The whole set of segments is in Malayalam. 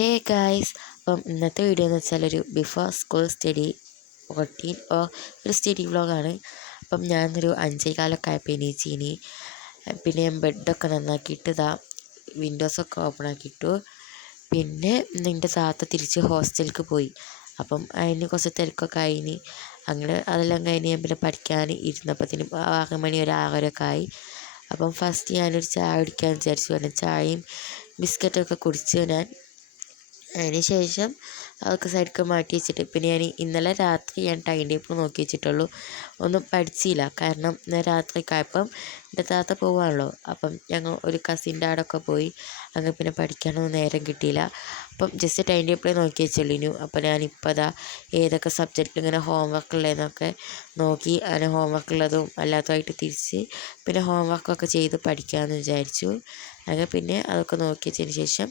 ഹേ ഗായ്സ്, അപ്പം ഇന്നത്തെ വീഡിയോ എന്ന് വെച്ചാൽ ഒരു ബിഫോർ സ്കൂൾ സ്റ്റഡി റൊട്ടീൻ ഒരു സ്റ്റഡി വ്ളോഗാണ്. അപ്പം ഞാനൊരു 5:15 ആയപ്പോൾ എണീച്ചിനി. പിന്നെ ഞാൻ ബെഡൊക്കെ നന്നാക്കിയിട്ട് വിൻഡോസൊക്കെ ഓപ്പൺ ആക്കിയിട്ടു. പിന്നെ എൻ്റെ താത്ത തിരിച്ച് ഹോസ്റ്റലിലേക്ക് പോയി. അപ്പം അതിന് കുറച്ച് തിരക്കൊക്കെ ആയിനി. അങ്ങനെ അതെല്ലാം കഴിഞ്ഞ് ഞാൻ പിന്നെ പഠിക്കാൻ ഇരുന്നപ്പോഴത്തേനും 6 മണി ഒരു 6:30 ആയി. അപ്പം ഫസ്റ്റ് ഞാനൊരു ചായ കുടിക്കാൻ വിചാരിച്ചു. പിന്നെ ചായയും ബിസ്ക്കറ്റൊക്കെ കുടിച്ച് അതിന് ശേഷം അതൊക്കെ സൈഡിലേക്ക് മാറ്റി വെച്ചിട്ട് പിന്നെ ഞാൻ ഇന്നലെ രാത്രി ഞാൻ ടൈം ടേബിൾ നോക്കി വെച്ചിട്ടുള്ളൂ. ഒന്നും പഠിച്ചില്ല. കാരണം ഇന്നലെ രാത്രിക്കായപ്പം എൻ്റെ താത്ത പോവാണല്ലോ. അപ്പം ഞങ്ങൾ ഒരു കസിൻ്റെ അവിടെയൊക്കെ പോയി. അങ്ങനെ പിന്നെ പഠിക്കാനൊന്നും നേരം കിട്ടിയില്ല. അപ്പം ജസ്റ്റ് ടൈം ടേബിൾ നോക്കി വെച്ചുള്ളൂ. അപ്പോൾ ഞാനിപ്പോൾ ഏതൊക്കെ സബ്ജക്റ്റിൽ ഇങ്ങനെ ഹോംവർക്ക് ഉള്ളതെന്നൊക്കെ നോക്കി അങ്ങനെ ഹോംവർക്ക് ഉള്ളതും അല്ലാത്തതായിട്ട് തിരിച്ച് പിന്നെ ഹോംവർക്കൊക്കെ ചെയ്ത് പഠിക്കാമെന്ന് വിചാരിച്ചു. അങ്ങനെ പിന്നെ അതൊക്കെ നോക്കി വെച്ചതിന് ശേഷം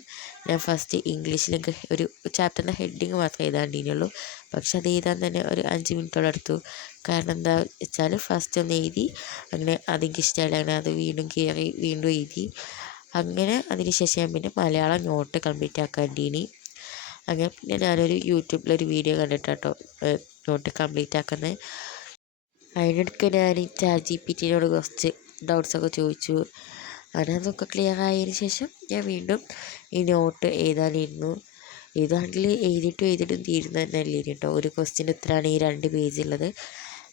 ഞാൻ ഫസ്റ്റ് ഇംഗ്ലീഷിൽ ഒരു ചാപ്റ്ററിൻ്റെ ഹെഡിങ് മാത്രമേ എഴുതാണ്ടിനുള്ളൂ. പക്ഷെ അത് എഴുതാൻ തന്നെ ഒരു 5 മിനിറ്റോളം എടുത്തു. കാരണം എന്താ വെച്ചാൽ ഫസ്റ്റ് ഒന്ന് എഴുതി, അങ്ങനെ അതെനിക്ക് ഇഷ്ടമല്ല, അങ്ങനെ അത് വീണ്ടും കയറി വീണ്ടും എഴുതി. അങ്ങനെ അതിന് ശേഷം ഞാൻ പിന്നെ മലയാളം നോട്ട് കംപ്ലീറ്റ് ആക്കാണ്ടീനി. അങ്ങനെ പിന്നെ ഞാനൊരു യൂട്യൂബിലൊരു വീഡിയോ കണ്ടിട്ടാട്ടോ നോട്ട് കംപ്ലീറ്റ് ആക്കുന്നത്. അതിനിടയ്ക്ക് ഞാൻ ChatGPT-നോട് കുറച്ച് ഡൗട്ട്സൊക്കെ ചോദിച്ചു. അങ്ങനെ അതൊക്കെ ക്ലിയർ ആയതിന് ശേഷം ഞാൻ വീണ്ടും ഈ നോട്ട് എഴുതാനിരുന്നു. ഇതാണെങ്കിൽ എഴുതിയിട്ടും തീരുന്നതല്ലേ കേട്ടോ. ഒരു ക്വസ്റ്റ്യൻ്റെ ഉത്തരമാണ് ഈ 2 പേജുള്ളത്.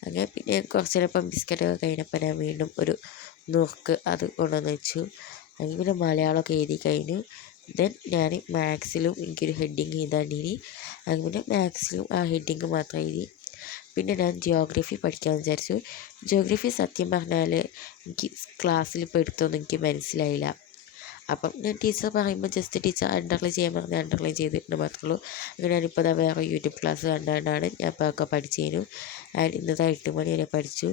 അങ്ങനെ പിന്നെ കുറച്ച് നേരം ബിസ്ക്കറ്റൊക്കെ കഴിഞ്ഞപ്പോൾ ഞാൻ വീണ്ടും ഒരു നുറുക്ക് അത് കൊണ്ടുവന്ന് വെച്ചു. അങ്ങനെ പിന്നെ മലയാളമൊക്കെ എഴുതി കഴിഞ്ഞു. ദെൻ ഞാൻ മാത്സിലും എനിക്കൊരു ഹെഡിങ് എഴുതാണ്ടിനി. അങ്ങനെ മാത്സിലും ആ ഹെഡിങ് മാത്രം എഴുതി. പിന്നെ ഞാൻ ജിയോഗ്രഫി പഠിക്കാമെന്ന് വിചാരിച്ചു. ജിയോഗ്രഫി സത്യം പറഞ്ഞാൽ എനിക്ക് ക്ലാസ്സിൽ ഇപ്പോൾ എടുത്തൊന്നും എനിക്ക് മനസ്സിലായില്ല. അപ്പം ഞാൻ ടീച്ചർ പറയുമ്പോൾ ജസ്റ്റ് ടീച്ചർ അണ്ടർലൈൻ ചെയ്യാൻ പറഞ്ഞാൽ അണ്ടർലൈൻ ചെയ്തിട്ടുണ്ട് മാത്രമേ ഉള്ളൂ. അങ്ങനെ ഞാനിപ്പോൾ വേറെ യൂട്യൂബ് ക്ലാസ് കണ്ടുകൊണ്ടാണ് ഞാൻ ഇപ്പോൾ ഒക്കെ പഠിച്ചതിനും. ഇന്നത്തെ 8 മണി വരെ പഠിച്ചു.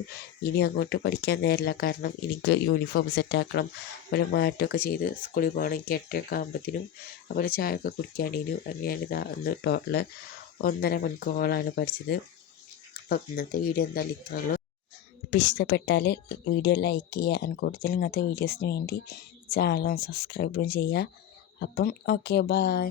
ഇനി അങ്ങോട്ട് പഠിക്കാൻ നേരമില്ല. കാരണം എനിക്ക് യൂണിഫോം സെറ്റാക്കണം, അതുപോലെ മാറ്റമൊക്കെ ചെയ്ത് സ്കൂളിൽ പോകണം. എനിക്ക് 8:00 ആകുമ്പോഴത്തേനും അതുപോലെ ചായയൊക്കെ കുടിക്കാണ്ടേനു. അങ്ങനെയാണ് ഇന്ന് ടോട്ടൽ 1.5 മണിക്കൂറോളമാണ് പഠിച്ചത്. അപ്പം ഇന്നത്തെ വീഡിയോ എന്തായാലും ഇത്രയേ ഉള്ളൂ. അപ്പോൾ ഇഷ്ടപ്പെട്ടാൽ വീഡിയോ ലൈക്ക് ചെയ്യുക. കൂടുതൽ ഇങ്ങനത്തെ വീഡിയോസിന് വേണ്ടി ചാനൽ സബ്സ്ക്രൈബും ചെയ്യുക. അപ്പം ഓക്കെ, ബൈ.